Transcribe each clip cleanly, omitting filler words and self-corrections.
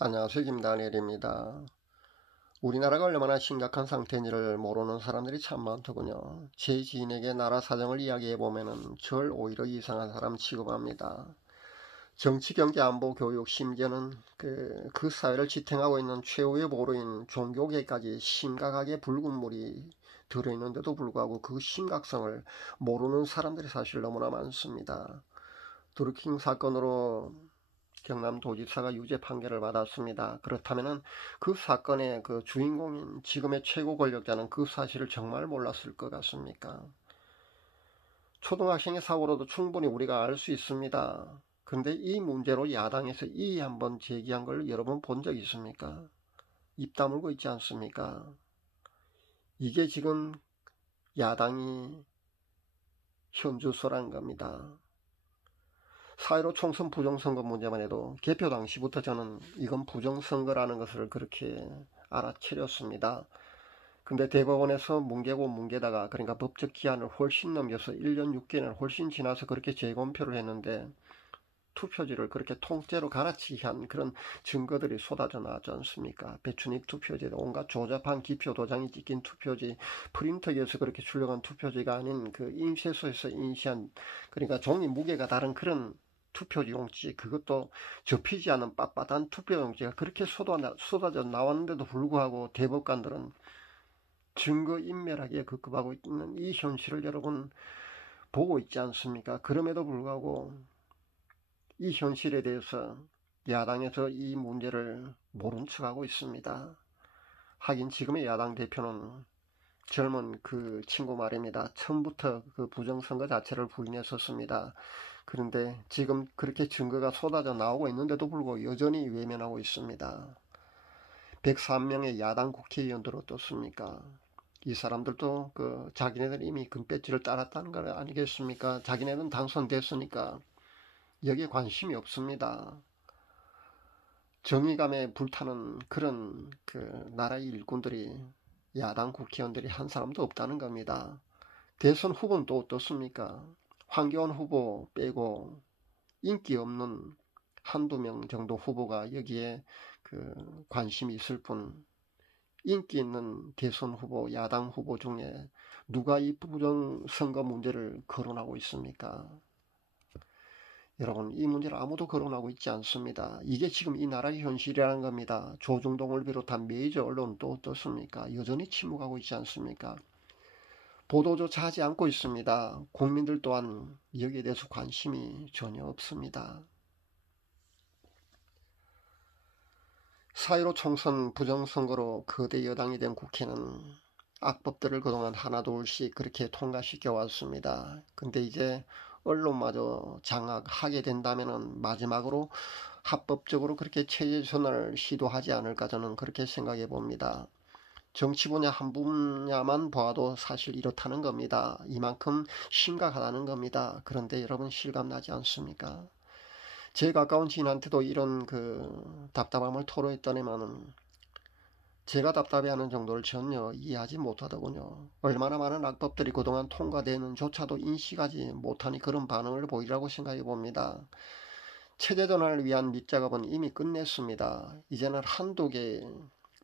안녕하세요. 김다니엘입니다. 우리나라가 얼마나 심각한 상태인지를 모르는 사람들이 참 많더군요. 제 지인에게 나라 사정을 이야기해보면은 절 오히려 이상한 사람 취급합니다. 정치, 경제, 안보, 교육, 심지어는 그 사회를 지탱하고 있는 최후의 보루인 종교계까지 심각하게 붉은 물이 들어있는데도 불구하고 그 심각성을 모르는 사람들이 사실 너무나 많습니다. 드루킹 사건으로 경남도지사가 유죄 판결을 받았습니다. 그렇다면 그 사건의 그 주인공인 지금의 최고 권력자는 그 사실을 정말 몰랐을 것 같습니까? 초등학생의 사고로도 충분히 우리가 알 수 있습니다. 그런데 이 문제로 야당에서 이의 한번 제기한 걸 여러분 본 적 있습니까? 입 다물고 있지 않습니까? 이게 지금 야당이 현주소란 겁니다. 4.15 총선 부정선거 문제만 해도 개표 당시부터 저는 이건 부정선거라는 것을 그렇게 알아차렸습니다. 근데 대법원에서 뭉개고 뭉개다가 그러니까 법적 기한을 훨씬 넘겨서 1년 6개월 훨씬 지나서 그렇게 재검표를 했는데 투표지를 그렇게 통째로 갈아치기 한 그런 증거들이 쏟아져 나왔지 않습니까? 배추잎 투표지, 온갖 조잡한 기표 도장이 찍힌 투표지, 프린터기에서 그렇게 출력한 투표지가 아닌 그 인쇄소에서 인쇄한 그러니까 종이 무게가 다른 그런 투표지 용지, 그것도 접히지 않은 빳빳한 투표 용지가 그렇게 쏟아져 나왔는데도 불구하고 대법관들은 증거인멸하기에 급급하고 있는 이 현실을 여러분 보고 있지 않습니까? 그럼에도 불구하고 이 현실에 대해서 야당에서 이 문제를 모른 척하고 있습니다. 하긴 지금의 야당 대표는 젊은 그 친구 말입니다. 처음부터 그 부정선거 자체를 부인했었습니다. 그런데 지금 그렇게 증거가 쏟아져 나오고 있는데도 불구하고 여전히 외면하고 있습니다. 103명의 야당 국회의원들 어떻습니까? 이 사람들도 그 자기네들 이미 금배지를 따랐다는 거 아니겠습니까? 자기네는 당선됐으니까 여기에 관심이 없습니다. 정의감에 불타는 그런 그 나라의 일꾼들이 야당 국회의원들이 한 사람도 없다는 겁니다. 대선 후보는 또 어떻습니까? 황교안 후보 빼고 인기 없는 한두 명 정도 후보가 여기에 그 관심이 있을 뿐 인기 있는 대선 후보, 야당 후보 중에 누가 이 부정선거 문제를 거론하고 있습니까? 여러분, 이 문제를 아무도 거론하고 있지 않습니다. 이게 지금 이 나라의 현실이라는 겁니다. 조중동을 비롯한 메이저 언론은 또 어떻습니까? 여전히 침묵하고 있지 않습니까? 보도조차 하지 않고 있습니다. 국민들 또한 여기에 대해서 관심이 전혀 없습니다. 4.15 총선 부정선거로 거대 여당이 된 국회는 악법들을 그동안 하나둘씩 그렇게 통과시켜 왔습니다. 근데 이제 언론마저 장악하게 된다면 마지막으로 합법적으로 그렇게 체제전환을 시도하지 않을까 저는 그렇게 생각해 봅니다. 정치 분야 한 분야만 봐도 사실 이렇다는 겁니다. 이만큼 심각하다는 겁니다. 그런데 여러분 실감나지 않습니까? 제 가까운 지인한테도 이런 그 답답함을 토로했더니만은 제가 답답해하는 정도를 전혀 이해하지 못하더군요. 얼마나 많은 악법들이 그동안 통과되는 조차도 인식하지 못하니 그런 반응을 보이라고 생각해 봅니다. 체제전환을 위한 밑작업은 이미 끝냈습니다. 이제는 한두 개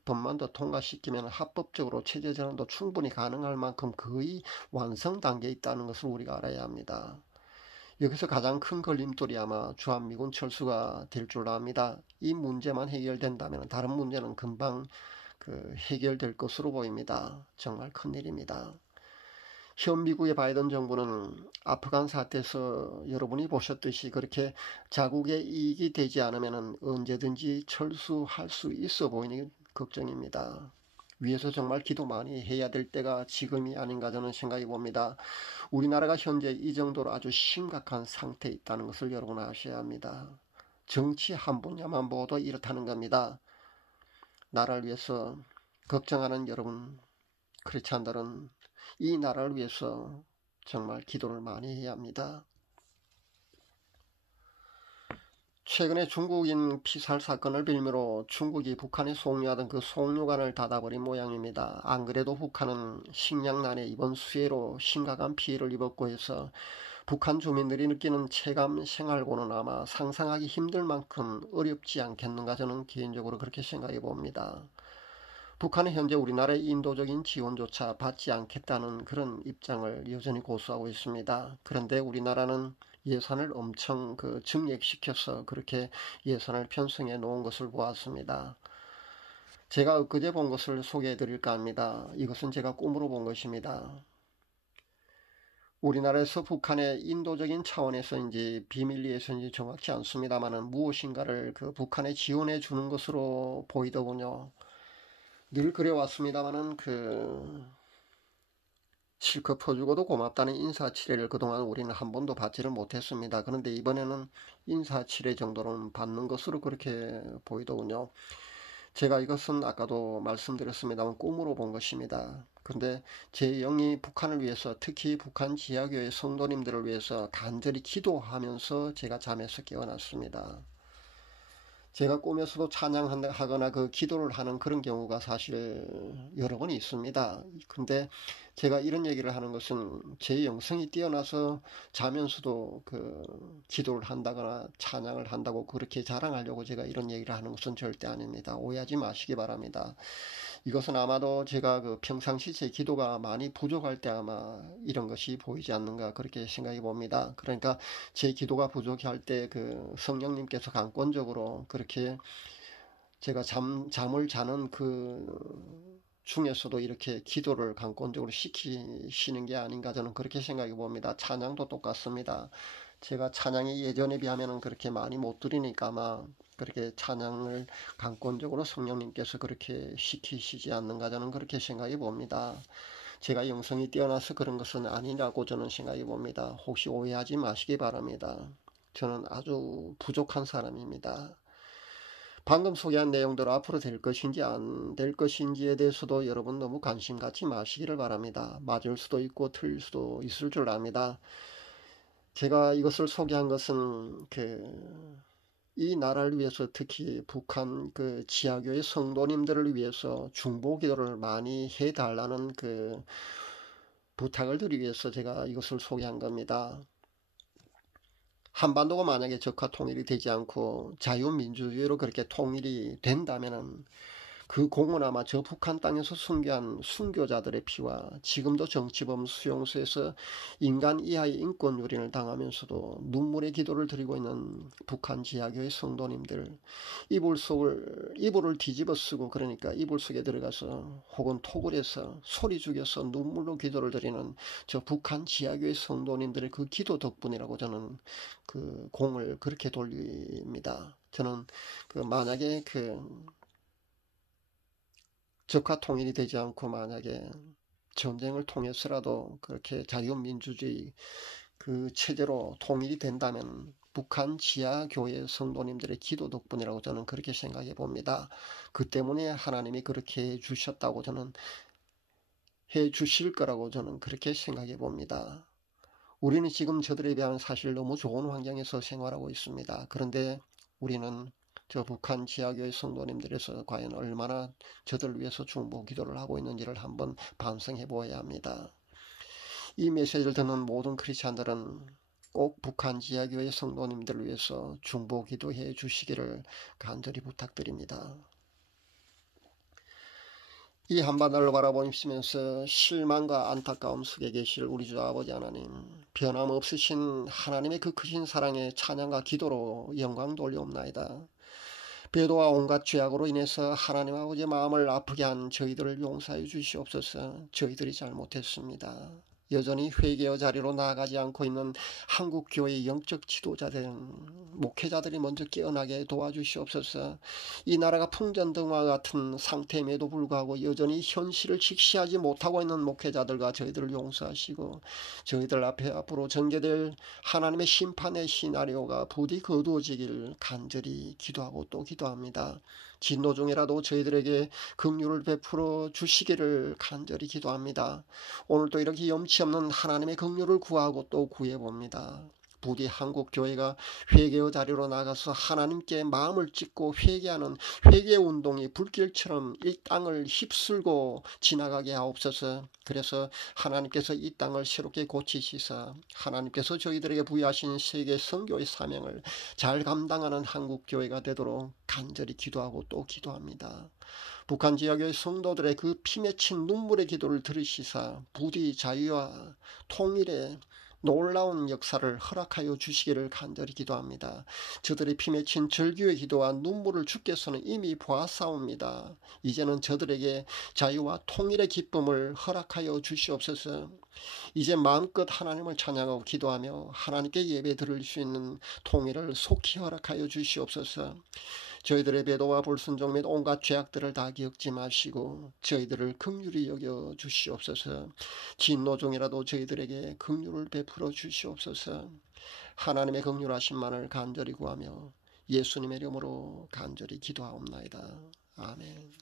법만 더 통과시키면 합법적으로 체제전환도 충분히 가능할 만큼 거의 완성 단계에 있다는 것을 우리가 알아야 합니다. 여기서 가장 큰 걸림돌이 아마 주한미군 철수가 될 줄로 압니다. 이 문제만 해결된다면 다른 문제는 금방 해결될 것으로 보입니다. 정말 큰일입니다. 현 미국의 바이든 정부는 아프간 사태에서 여러분이 보셨듯이 그렇게 자국의 이익이 되지 않으면 언제든지 철수할 수 있어 보이니 걱정입니다. 위에서 정말 기도 많이 해야 될 때가 지금이 아닌가 저는 생각해 봅니다. 우리나라가 현재 이 정도로 아주 심각한 상태에 있다는 것을 여러분 아셔야 합니다. 정치 한 분야만 보도 이렇다는 겁니다. 나라를 위해서 걱정하는 여러분, 그렇지 않다면 이 나라를 위해서 정말 기도를 많이 해야 합니다. 최근에 중국인 피살 사건을 빌미로 중국이 북한에 송유하던 그 송유관을 닫아버린 모양입니다. 안 그래도 북한은 식량난에 이번 수해로 심각한 피해를 입었고 해서 북한 주민들이 느끼는 체감 생활고는 아마 상상하기 힘들 만큼 어렵지 않겠는가 저는 개인적으로 그렇게 생각해 봅니다. 북한은 현재 우리나라의 인도적인 지원조차 받지 않겠다는 그런 입장을 여전히 고수하고 있습니다. 그런데 우리나라는 예산을 엄청 증액시켜서 그렇게 예산을 편성해 놓은 것을 보았습니다. 제가 엊그제 본 것을 소개해 드릴까 합니다. 이것은 제가 꿈으로 본 것입니다. 우리나라에서 북한의 인도적인 차원에서인지 비밀리에서인지 정확치 않습니다만은 무엇인가를 북한에 지원해 주는 것으로 보이더군요. 늘 그래왔습니다만은 실컷 퍼주고도 고맙다는 인사치레를 그동안 우리는 한 번도 받지를 못했습니다. 그런데 이번에는 인사치레 정도는 받는 것으로 그렇게 보이더군요. 제가 이것은 아까도 말씀드렸습니다만 꿈으로 본 것입니다. 근데 제 영이 북한을 위해서, 특히 북한 지하교회 성도님들을 위해서 간절히 기도하면서 제가 잠에서 깨어났습니다. 제가 꿈에서도 찬양하거나 기도를 하는 그런 경우가 사실 여러 번 있습니다. 근데 제가 이런 얘기를 하는 것은 제 영성이 뛰어나서 자면서도 기도를 한다거나 찬양을 한다고 그렇게 자랑하려고 제가 이런 얘기를 하는 것은 절대 아닙니다. 오해하지 마시기 바랍니다. 이것은 아마도 제가 평상시 제 기도가 많이 부족할 때 아마 이런 것이 보이지 않는가 그렇게 생각해 봅니다. 그러니까 제 기도가 부족할 때 성령님께서 강권적으로 그렇게 제가 잠을 자는 중에서도 이렇게 기도를 강권적으로 시키시는 게 아닌가 저는 그렇게 생각해 봅니다. 찬양도 똑같습니다. 제가 찬양이 예전에 비하면 그렇게 많이 못 드리니까 아마 그렇게 찬양을 강권적으로 성령님께서 그렇게 시키시지 않는가 저는 그렇게 생각해 봅니다. 제가 영성이 뛰어나서 그런 것은 아니라고 저는 생각해 봅니다. 혹시 오해하지 마시기 바랍니다. 저는 아주 부족한 사람입니다. 방금 소개한 내용대로 앞으로 될 것인지 안 될 것인지에 대해서도 여러분 너무 관심 갖지 마시기를 바랍니다. 맞을 수도 있고 틀릴 수도 있을 줄 압니다. 제가 이것을 소개한 것은 이 나라를 위해서, 특히 북한 지하교회 성도님들을 위해서 중보 기도를 많이 해달라는 부탁을 드리기 위해서 제가 이것을 소개한 겁니다. 한반도가 만약에 적화 통일이 되지 않고 자유민주주의로 그렇게 통일이 된다면은 그 공은 아마 저 북한 땅에서 순교한 순교자들의 피와 지금도 정치범 수용소에서 인간 이하의 인권 유린을 당하면서도 눈물의 기도를 드리고 있는 북한 지하교회 성도님들, 이불을 뒤집어 쓰고, 그러니까 이불 속에 들어가서 혹은 톡을 해서 소리 죽여서 눈물로 기도를 드리는 저 북한 지하교회 성도님들의 그 기도 덕분이라고 저는 공을 그렇게 돌립니다. 저는 만약에 적화 통일이 되지 않고 만약에 전쟁을 통해서라도 그렇게 자유민주주의 체제로 통일이 된다면 북한 지하교회 성도님들의 기도 덕분이라고 저는 그렇게 생각해 봅니다. 그 때문에 하나님이 그렇게 해주셨다고 저는 해주실 거라고 저는 그렇게 생각해 봅니다. 우리는 지금 저들에 비하면 사실 너무 좋은 환경에서 생활하고 있습니다. 그런데 우리는 저 북한 지하교회 성도님들에서 과연 얼마나 저들을 위해서 중보 기도를 하고 있는지를 한번 반성해 보아야 합니다. 이 메시지를 듣는 모든 크리스찬들은 꼭 북한 지하교회 성도님들을 위해서 중보 기도해 주시기를 간절히 부탁드립니다. 이 한반도를 바라보시면서 실망과 안타까움 속에 계실 우리 주 아버지 하나님, 변함없으신 하나님의 그 크신 사랑에 찬양과 기도로 영광 돌려옵나이다. 배도와 온갖 죄악으로 인해서 하나님 아버지의 마음을 아프게 한 저희들을 용서해 주시옵소서. 저희들이 잘못했습니다. 여전히 회개의 자리로 나아가지 않고 있는 한국 교회의 영적 지도자들, 목회자들이 먼저 깨어나게 도와주시옵소서. 이 나라가 풍전등화 같은 상태임에도 불구하고 여전히 현실을 직시하지 못하고 있는 목회자들과 저희들을 용서하시고, 저희들 앞에 앞으로 전개될 하나님의 심판의 시나리오가 부디 거두어지길 간절히 기도하고 또 기도합니다. 진노 중이라도 저희들에게 긍휼을 베풀어 주시기를 간절히 기도합니다. 오늘도 이렇게 염치 없는 하나님의 긍휼을 구하고 또 구해봅니다. 부디 한국 교회가 회개의 자리로 나가서 하나님께 마음을 찢고 회개하는 회개 운동이 불길처럼 이 땅을 휩쓸고 지나가게 하옵소서. 그래서 하나님께서 이 땅을 새롭게 고치시사 하나님께서 저희들에게 부여하신 세계 선교의 사명을 잘 감당하는 한국 교회가 되도록 간절히 기도하고 또 기도합니다. 북한 지역의 성도들의 그 피맺힌 눈물의 기도를 들으시사 부디 자유와 통일의 놀라운 역사를 허락하여 주시기를 간절히 기도합니다. 저들의 피맺힌 절규의 기도와 눈물을 주께서는 이미 보았사옵니다. 이제는 저들에게 자유와 통일의 기쁨을 허락하여 주시옵소서. 이제 마음껏 하나님을 찬양하고 기도하며 하나님께 예배 드릴 수 있는 통일을 속히 허락하여 주시옵소서. 저희들의 배도와 불순종 및 온갖 죄악들을 다 기억지 마시고 저희들을 긍휼히 여겨 주시옵소서. 진노 중이라도 저희들에게 긍휼을 베풀어 주시옵소서. 하나님의 긍휼하심만을 간절히 구하며 예수님의 이름으로 간절히 기도하옵나이다. 아멘.